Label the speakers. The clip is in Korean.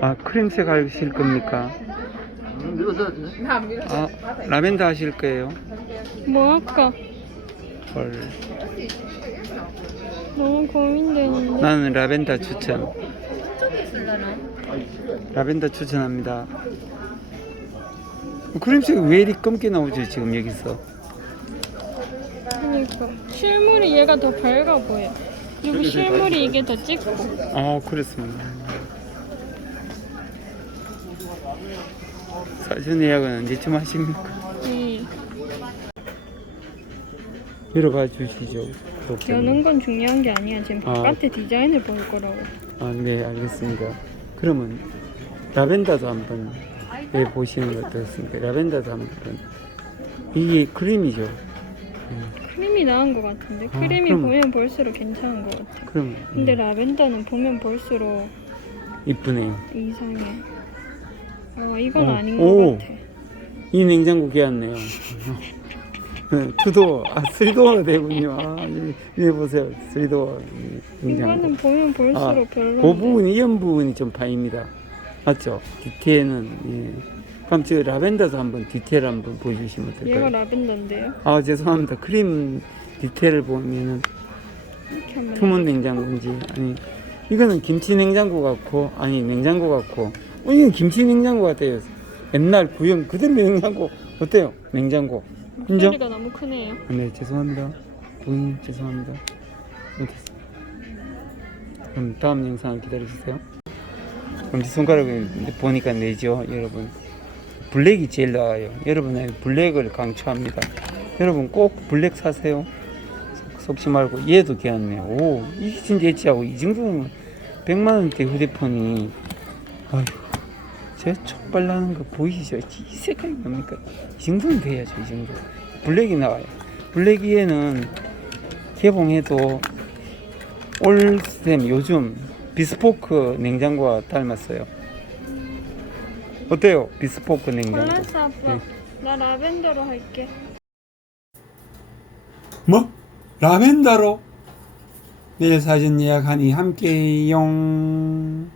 Speaker 1: 아 크림색 하실 겁니까? 아 라벤더 하실 거예요?
Speaker 2: 뭐 할까?
Speaker 1: 헐
Speaker 2: 너무 고민되는데.
Speaker 1: 나는 라벤더 추천 라벤더 추천합니다 크림색이 왜 이리 검게 나오죠 지금 여기서
Speaker 2: 그러니까 실물이 얘가 더 밝아 보여. 그리고 실물이 이게 더 짙고.
Speaker 1: 아 그렇습니다 사전 예약은 언제쯤 하십니까?
Speaker 2: 이
Speaker 1: 들어가 주시죠.
Speaker 2: 여는 건 중요한 게 아니야. 지금
Speaker 1: 아.
Speaker 2: 바깥에 디자인을 볼 거라고.
Speaker 1: 아, 네, 알겠습니다. 그러면 라벤더도 한번 해 보시는 것 어떻습니까? 라벤더도 한번. 이게 크림이죠.
Speaker 2: 크림이 나은 것 같은데.
Speaker 1: 아,
Speaker 2: 크림이
Speaker 1: 그럼-
Speaker 2: 보면 볼수록 괜찮은 것 같아.
Speaker 1: 그럼 음,
Speaker 2: 근데 라벤더는 보면 볼수록
Speaker 1: 이쁘네요.
Speaker 2: 이상해. 어, 이건
Speaker 1: 어,
Speaker 2: 아닌 것
Speaker 1: 오.
Speaker 2: 같아.
Speaker 1: 이 냉장고 귀한네요. 투도어, 아, 쓰리도어가 되군요. 아, 이- 위에 보세요. 쓰리도어 이.
Speaker 2: 이거는 보면 볼수록
Speaker 1: 아,
Speaker 2: 별로인데.
Speaker 1: 그 부분이, 이런 부분이 좀 파입니다. 맞죠? 디테일은, 예. 그럼 저 라벤더도 한번 디테일 한번 보여주시면
Speaker 2: 얘가
Speaker 1: 어떨까요?
Speaker 2: 라벤더인데요.
Speaker 1: 아, 죄송합니다. 크림 디테일을 보면은
Speaker 2: 이렇게.
Speaker 1: 투문 냉장고인지 아니 이거는 김치 냉장고 같고 아니 냉장고 같고 어, 이건 김치 냉장고 같아요 옛날 구형 그대로 냉장고 어때요 냉장고 인정?
Speaker 2: 소리가 너무 크네요.
Speaker 1: 아, 네 죄송합니다. 고객님 죄송합니다. 못했어 그럼 다음 영상을 기다려주세요. 엄지 손가락을 보니까 내죠 여러분. 블랙이 제일 나아요. 여러분 블랙을 강추합니다. 여러분 꼭 블랙 사세요. 속지 말고 얘도 괜찮네요. 오, 이게 진짜 엣지하고 이 정도면 100만 원대 휴대폰이. 아휴, 제 촉발 나는 거 보이시죠? 이 색깔이 뭡니까? 이 정도는 돼야죠, 이 정도. 블랙이 나와요. 블랙이에는 개봉해도 올스템 요즘 비스포크 냉장고와 닮았어요. 어때요? 비스포크 냉장고.
Speaker 2: 아빠.
Speaker 1: 네.
Speaker 2: 나 라벤더로 할게.
Speaker 1: 뭐? 라벤더로? 내일 사진 예약하니 함께용.